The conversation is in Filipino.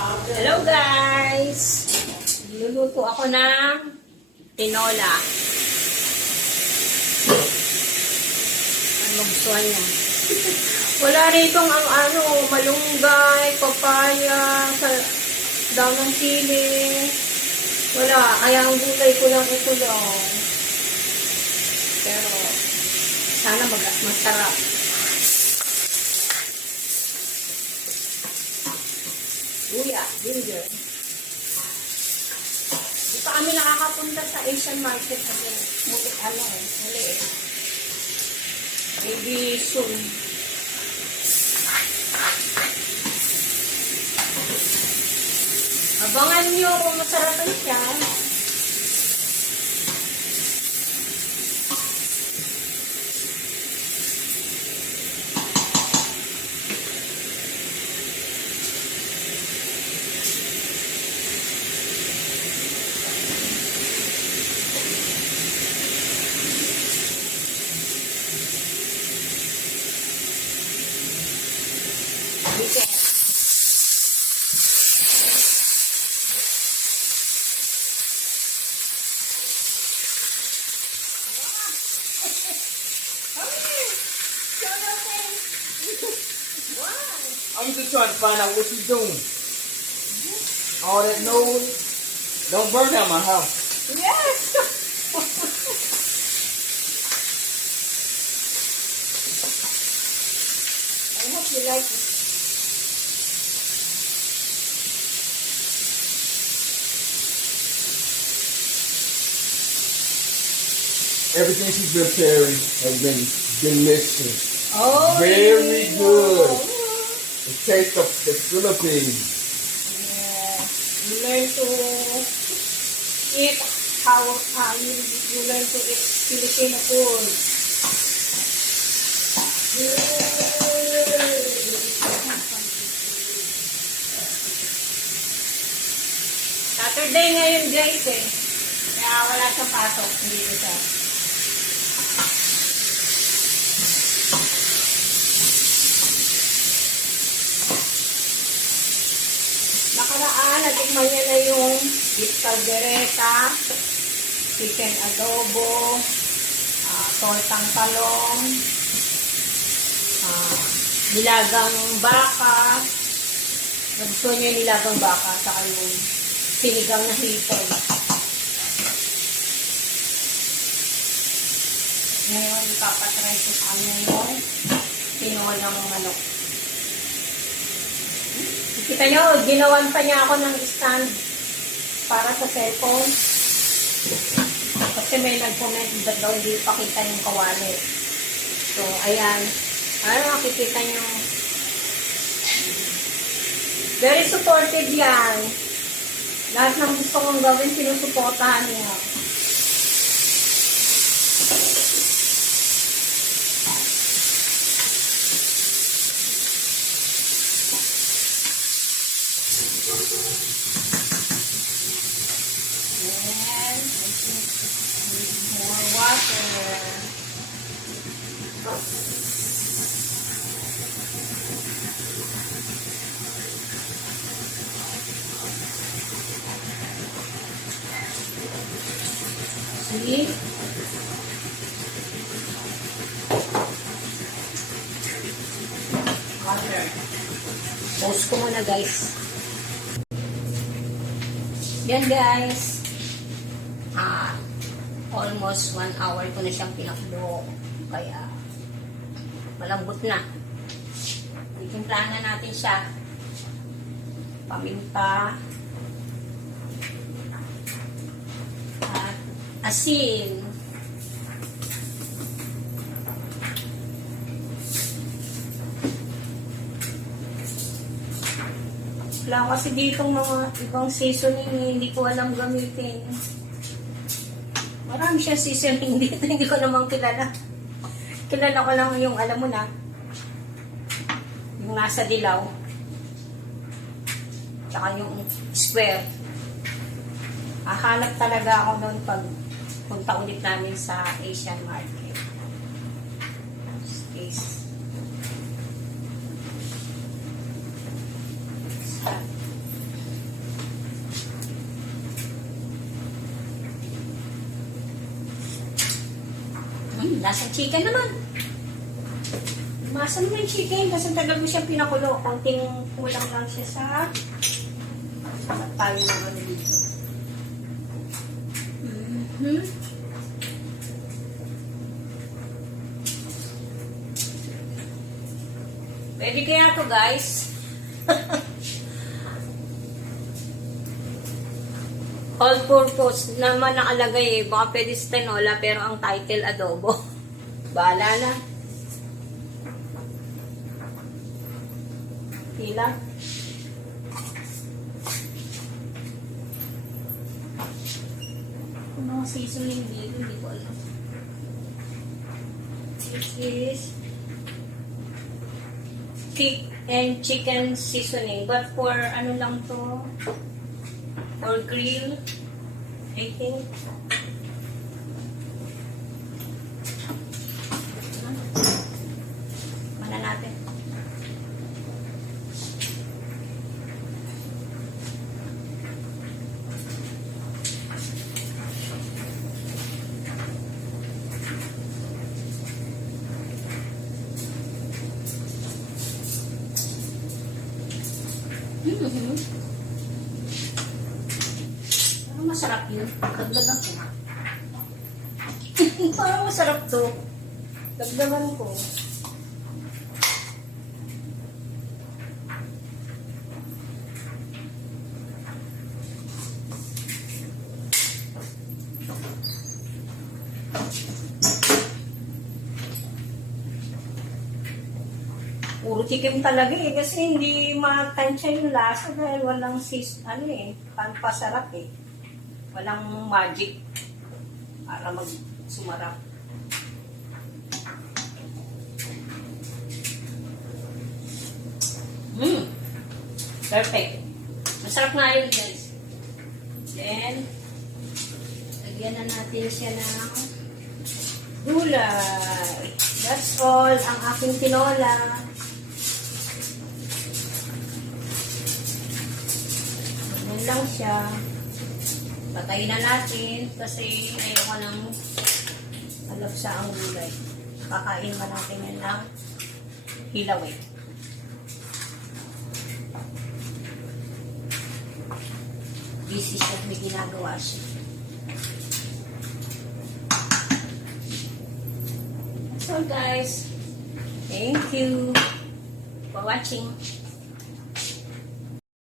Hello guys! Luluto ako ng tinola. Ang magsuan niya. Wala rito ang malunggay, papaya, daw ng sili. Wala. Kaya ang gulay ko lang ito lang. Pero sana masarap. Luya, ginger. Di pa kami nakakapunta sa Asian market again. Muli eh. Maybe soon. Abangan nyo kung masarap siya. I'm just trying to find out what you're doing. All that noise. Don't burn down my house. Yes! I hope you like it. Everything she's preparing has been delicious. Oh, Very good. Oh. The taste of the Philippines. Yeah. You learn to eat how you learn to eat Filipino food. Saturday ngayon guys eh. Kaya wala siyang pasok. Hindi ko siya. Nakaraan, natikman niya na yung beef caldereta, chicken adobo, tortang talong, nilagang baka. Gusto niya nilagang baka, saka yung sinigang na hipon. Ngayon, ipapatry ko sa kanya yung tinolang manok. Kita nyo, ginawan pa niya ako ng stand para sa cellphone. Kasi may nag-comment that daw hindi pakita yung kawali. So, ayan. Makikita nyo. Very supportive yan. Lahat ng gusto kong gawin, sinusuportahan niya. And more water. See? Water. Pause ko muna guys. Yan guys. Almost 1 hour ko na siyang pinaklo. Kaya malambot na. Itimplahan na natin siya. Paminta. At asin. Wala kasi ditong mga ibang seasoning hindi ko alam gamitin. Marami siya seasoning dito, hindi ko namang kilala. Kilala ko lang yung alam mo na, yung nasa dilaw. Tsaka yung square. Hanap talaga ako noon pag punta ulit namin sa Asian market. Lasang chicken naman. Masa naman yung chicken kasi tagal mo siya pinakulo. Konting kulang lang siya sa tayo ng ano dito. Pwede kaya to guys. All purpose naman nakalagay eh. Baka pwede sa tinola pero ang title adobo. Bahala na. Tila. Kung mga seasoning dito, hindi ko alam. This is pig and chicken seasoning. But for ano lang to? For grill, I think. Mana natin. Parang masarap yun. Dagdagan ko. Parang masarap to. Dagdagan ko. Puro chicken talaga eh. Kasi hindi matansya yung lasa dahil walang pampasarap eh. Walang magic para sumarap. Perfect. Masarap nga yun guys. Then, lagyan na natin siya ng gulay. That's all ang aking tinola. Yan lang siya. Patayin na natin kasi ayoko nang malagsa ang gulay. Kakain pa natin yan ng hilaw eh. Busy siya, may ginagawa siya. So guys, thank you for watching.